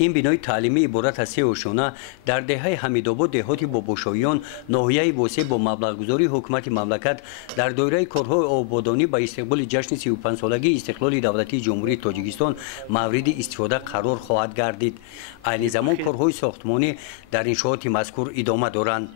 این بینای تعلیمی عبارت از 3 آشانه در دهه حمیدآباد دهات باباشاییان ناحیه واسه با مبلغ‌گذاری حکومت مملکت در دایره کارهای آبادانی با استقبال جشن 35 سالگی استقلال دولتی جمهوری تاجیکستان مورد استفاده قرار خواهد گردید. عین زمان کارهای ساختمانی در انشاءات مذکور ادامه دارند.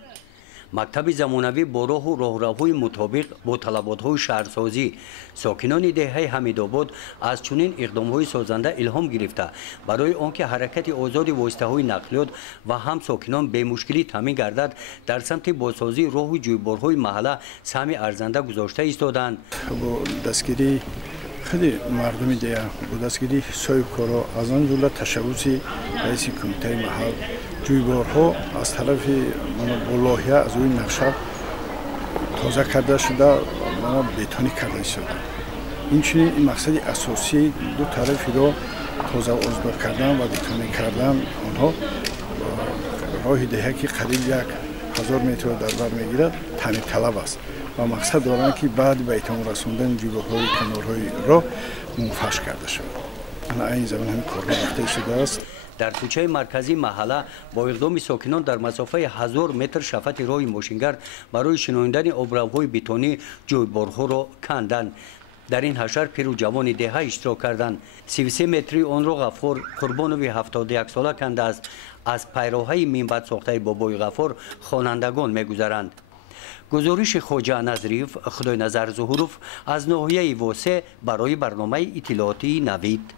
مکتب زمانوی با راه و راهروهای مطابق با طلبات‌های شهرسازی ساکنان دهه حمیدآباد از چنین اقدام‌های سازنده الهام گرفته برای آنکه حرکت آزاد واسطه‌های نقلیات و هم ساکنان به مشکلی تامین گردد در سمت بازسازی راه و جویبارهای محله سهم ارزنده گذاشته ایستادند. با دستگیری خیلی مردمی دیگه با دستگیری صاحب کارا از آن جمله تشبوسی رئیس کمیته محل جویبارها از طرف بلاحیه از روی نقشه تازه کرده شده بتونی کرده شده. این مقصد اساسی دو طرفی را تازه آزاد کردن و بتونی کردن آنها راه دیگه که قریب 1000 متر در بر میگیرد تامین طلب است و مقصد دارند که بعد به اتمام رساندن جویبارهای کنارهای را منفش کرده شود. این زمان همین کار رفته شده است. در کوچه مرکزی محله با اقدام ساکنان در مسافه 1000 متر شفت راه ماشینگرد برای شناندن آبروهای بتونی جویبارها را کندند. در این حشر پیر و جوان دهه اشتراک کردند. 33 متری آن را غفار قربانوی 71 ساله کنده است. از پیراهه منبت ساخته بابای غفار خوانندگان میگذرند. گزارش خواجه نظریف خدای نظر ظهوروف از ناحیه واسه برای برنامه اطلاعاتی نوید.